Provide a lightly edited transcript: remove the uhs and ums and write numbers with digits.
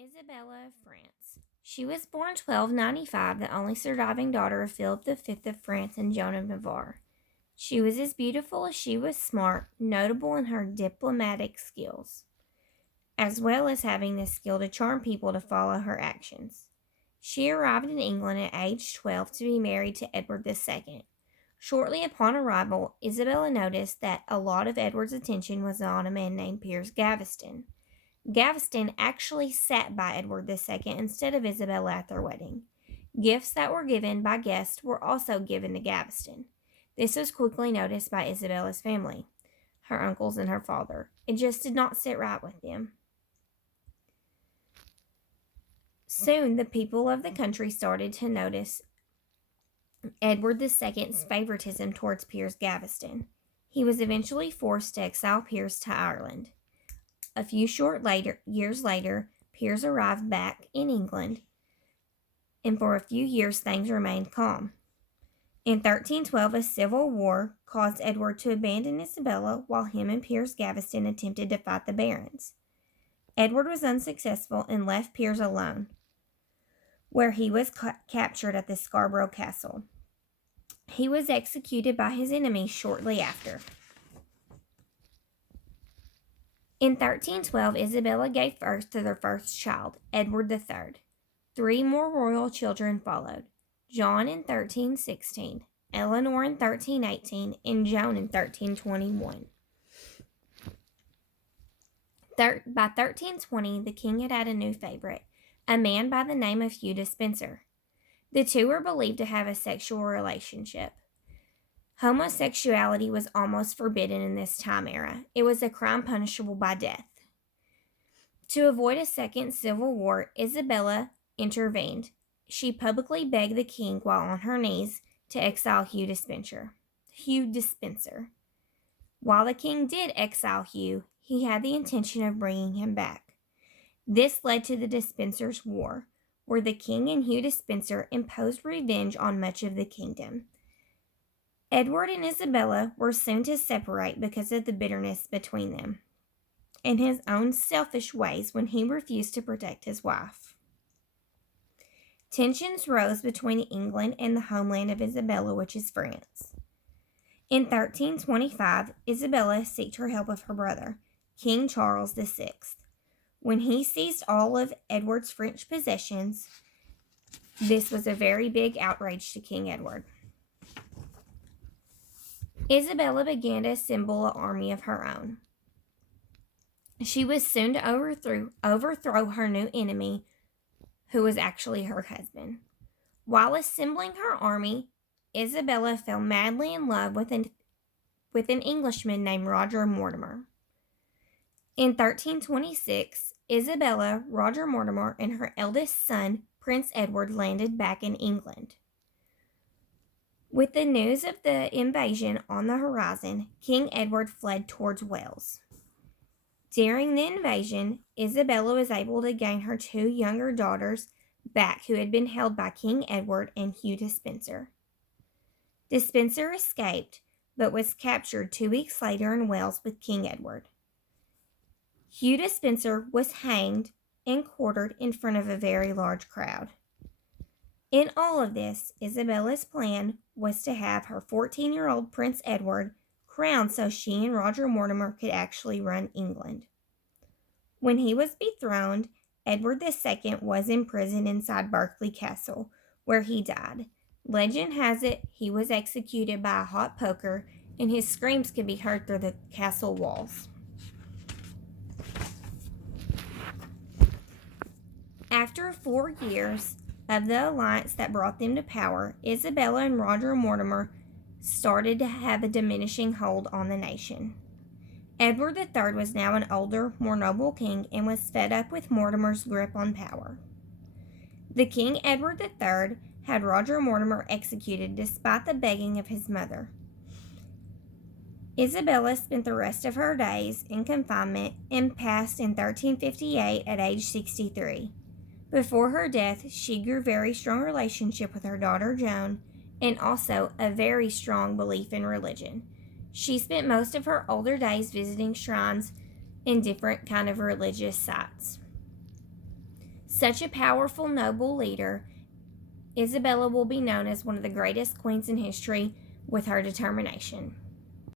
Isabella of France. She was born 1295, the only surviving daughter of Philip V of France and Joan of Navarre. She was as beautiful as she was smart, notable in her diplomatic skills, as well as having the skill to charm people to follow her actions. She arrived in England at age 12 to be married to Edward II. Shortly upon arrival, Isabella noticed that a lot of Edward's attention was on a man named Piers Gaveston. Gaveston actually sat by Edward II instead of Isabella at their wedding. Gifts that were given by guests were also given to Gaveston. This was quickly noticed by Isabella's family, her uncles and her father. It just did not sit right with them. Soon, the people of the country started to notice Edward II's favoritism towards Piers Gaveston. He was eventually forced to exile Piers to Ireland. A few years later, Piers arrived back in England, and for a few years things remained calm. In 1312, a civil war caused Edward to abandon Isabella while him and Piers Gaveston attempted to fight the barons. Edward was unsuccessful and left Piers alone, where he was captured at the Scarborough Castle. He was executed by his enemies shortly after. In 1312, Isabella gave birth to their first child, Edward III. 3 more royal children followed: John in 1316, Eleanor in 1318, and Joan in 1321. By 1320, the king had a new favorite, a man by the name of Hugh Despenser. The two were believed to have a sexual relationship. Homosexuality was almost forbidden in this time era. It was a crime punishable by death. To avoid a second civil war, Isabella intervened. She publicly begged the king while on her knees to exile Hugh Despenser. While the king did exile Hugh, he had the intention of bringing him back. This led to the Despensers' War, where the king and Hugh Despenser imposed revenge on much of the kingdom. Edward and Isabella were soon to separate because of the bitterness between them and his own selfish ways when he refused to protect his wife. Tensions rose between England and the homeland of Isabella, which is France. In 1325, Isabella sought her help of her brother, King Charles VI. When he seized all of Edward's French possessions, this was a very big outrage to King Edward. Isabella began to assemble an army of her own. She was soon to overthrow her new enemy, who was actually her husband. While assembling her army, Isabella fell madly in love with an Englishman named Roger Mortimer. In 1326, Isabella, Roger Mortimer, and her eldest son, Prince Edward, landed back in England. With the news of the invasion on the horizon, King Edward fled towards Wales. During the invasion, Isabella was able to gain her 2 younger daughters back who had been held by King Edward and Hugh Despenser. Despenser escaped, but was captured 2 weeks later in Wales with King Edward. Hugh Despenser was hanged and quartered in front of a very large crowd. In all of this, Isabella's plan was to have her 14-year-old Prince Edward crowned so she and Roger Mortimer could actually run England. When he was dethroned, Edward II was imprisoned inside Berkeley Castle, where he died. Legend has it he was executed by a hot poker, and his screams could be heard through the castle walls. After 4 years of the alliance that brought them to power, Isabella and Roger Mortimer started to have a diminishing hold on the nation. Edward III was now an older, more noble king and was fed up with Mortimer's grip on power. The King Edward III had Roger Mortimer executed despite the begging of his mother. Isabella spent the rest of her days in confinement and passed in 1358 at age 63. Before her death, she grew a very strong relationship with her daughter Joan and also a very strong belief in religion. She spent most of her older days visiting shrines and different kind of religious sites. Such a powerful, noble leader, Isabella will be known as one of the greatest queens in history with her determination.